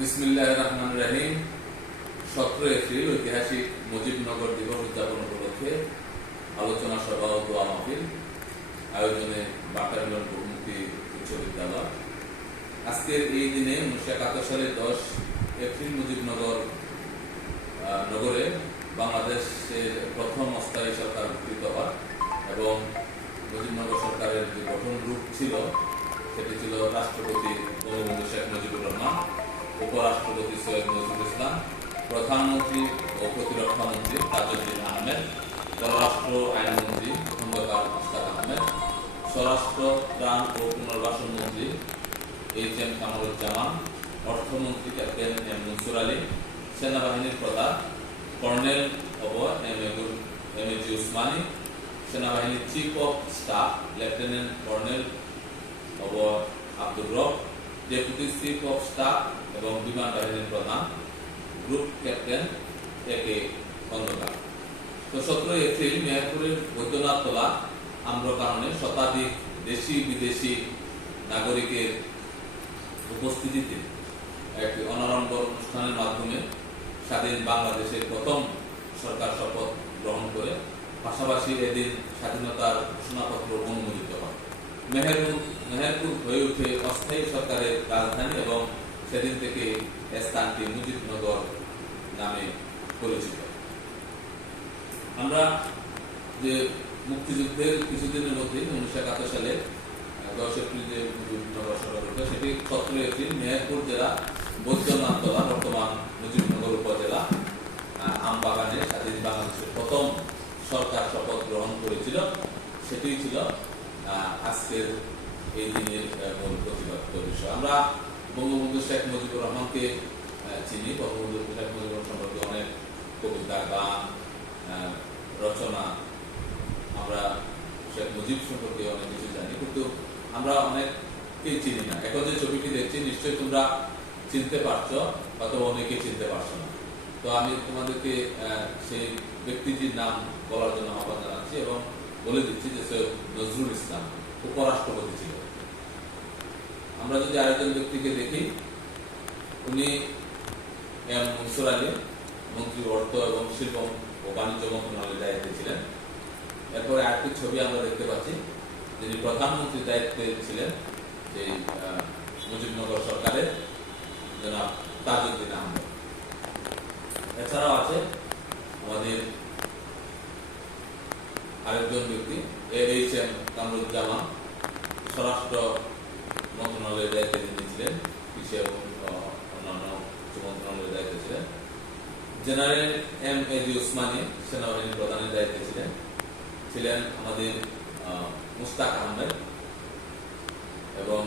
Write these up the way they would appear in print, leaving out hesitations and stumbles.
বিসমিল্লাহির রহমানির রহিম। 17 এপ্রিল ঐতিহাসিক মুজিবনগর দিবস উদযাপন উপলক্ষে আলোচনা সভা ও দোয়া মাহফিল আয়োজনে বাটালিয়ন বহুমুখী উচ্চ বিদ্যালয়। আজকের এই দিনে 1971 সালের 10 এপ্রিল মুজিবনগর নগরে বাংলাদেশের প্রথম অস্থায়ী সরকার গঠিত হয় এবং মুজিবনগর সরকারের যে গঠন রূপ ছিল সেটি ছিল রাষ্ট্রপতি বঙ্গবন্ধু শেখ মুজিবুর রহমান, উপরাষ্ট্রপতি সৈয়দ নজরুল ইসলাম, প্রধানমন্ত্রী ও প্রতিরক্ষা মন্ত্রী তাজউদ্দিন আহমেদ, পররাষ্ট্র আইনমন্ত্রী খন্দকার মুশতাক আহমেদ, স্বরাষ্ট্র ত্রাণ ও পুনর্বাসন মন্ত্রী এইচ.এম. কামরুজ্জামান, অর্থমন্ত্রী ক্যাপ্টেন এম মনসুর আলী, সেনাবাহিনীর প্রধান কর্নেল এম.এ.জি. উসমানী, সেনাবাহিনীর chief of staff lieutenant colonel Abdur রব, ডেপুটি চিফ অফ স্টাফ এবং বিমান বাহিনীর প্রধান গ্রুপ ক্যাপ্টেন এ.কে. খন্দকার। তো 17 এপ্রিল মেহেরপুরের বৈদ্যনাথতলা আম্রকাননে শতাধিক দেশি বিদেশি নাগরিকের উপস্থিতিতে একটি অনাড়ম্বর অনুষ্ঠানের মাধ্যমে স্বাধীন বাংলাদেশের প্রথম সরকার শপথ গ্রহণ করে পাশাপাশি এদিন স্বাধীনতার ঘোষণাপত্র অনুমোদিত হয়। মেহেরপুর হয়ে ওঠে অস্থায়ী সরকারের রাজধানী এবং সেদিন থেকে স্থানটি মুজিবনগর নামে পরিচিত। আমরা যে মুক্তিযুদ্ধের কিছুদিনের মধ্যে 1971 সালে 10 এপ্রিল যে মুজিবনগর সরকার গঠিত, সেটি 17 এপ্রিল মেহেরপুর জেলা বৈদ্যনাথতলা বর্তমান মুজিবনগর উপজেলা আমবাগানে স্বাধীন বাংলাদেশের প্রথম সরকার শপথ গ্রহণ করেছিল। সেটি ছিল আজকের এই দিনের মূল প্রতিপাদ্য বিষয়। আমরা বঙ্গবন্ধু শেখ মুজিবুর রহমানকে চিনি। বঙ্গবন্ধু শেখ মুজিবুর সম্পর্কে অনেক কবিতা, গান, রচনা, আমরা শেখ মুজিব সম্পর্কে অনেক কিছু জানি, কিন্তু আমরা অনেককেই চিনি না। এখন যে ছবিটি দেখছি নিশ্চয়ই তোমরা চিনতে পারছো, অথবা অনেকেই চিনতে পারছো না। তো আমি তোমাদেরকে সেই ব্যক্তিটির নাম বলার জন্য আহ্বান জানাচ্ছি এবং বলে দিচ্ছি যে সৈয়দ নজরুল ইসলাম উপরাষ্ট্রপতি ছিল। আমরা যদি আরেকজন ব্যক্তিকে দেখি, উনি এম মনসুর আলী, মন্ত্রী অর্থ এবং শিল্প ও বাণিজ্য মন্ত্রণালয়ের দায়িত্বে ছিলেন। এরপরে আরেকটি ছবি আমরা দেখতে পাচ্ছি, যিনি প্রধানমন্ত্রীর দায়িত্বে ছিলেন এই মুজিবনগর সরকারের, জনাব তাজউদ্দিন আহমেদ। এছাড়াও আছে আমাদের আরেকজন ব্যক্তি এইচ.এম. কামরুজ্জামান, স্বরাষ্ট্র মন্ত্রণালয়ের দায়িত্বে তিনি ছিলেন, কৃষি এবং অন্যান্য মন্ত্রণালয়ের দায়িত্বে ছিলেন। জেনারেল এম.এ.জি. উসমানী সেনাবাহিনীর প্রধানের দায়িত্বে ছিলেন আমাদের মুশতাক আহমেদ এবং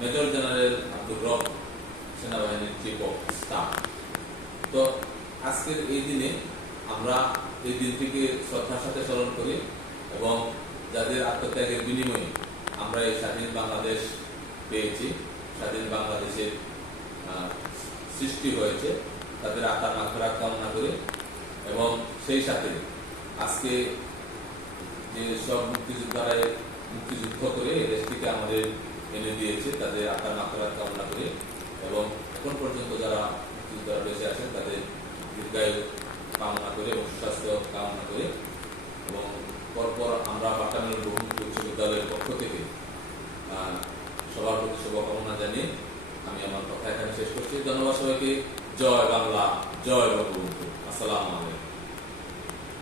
মেজর জেনারেল আব্দুর রব সেনাবাহিনীর চিফ অফ স্টাফ। তো আজকের এই দিনে আমরা এই দিনটিকে শ্রদ্ধার সাথে স্মরণ করি এবং যাদের আত্মত্যাগের বিনিময়ে আমরা এই স্বাধীন বাংলাদেশ পেয়েছি, স্বাধীন বাংলাদেশের সৃষ্টি হয়েছে, তাদের আত্মার মাগফিরাত কামনা করে এবং সেই সাথে আজকে যে সব মুক্তিযোদ্ধারা মুক্তিযুদ্ধ করে এই দেশটিকে আমাদের এনে দিয়েছে, তাদের আত্মার মাগফিরাত কামনা করে এবং এখন পর্যন্ত যারা মুক্তিযোদ্ধারা বেঁচে আছেন তাদের দীর্ঘায়ু কামনা করে এবং সুস্বাস্থ্য কামনা করে এবং পরপর আমরা বাটালিয়ন বহুমুখী উচ্চ বিদ্যালয়ের পক্ষ থেকে সবার প্রতি শুভকামনা জানিয়ে আমি আমার কথা এখানে শেষ করছি। ধন্যবাদ সবাইকে। জয় বাংলা, জয় বঙ্গবন্ধু। আসসালামু আলাইকুম।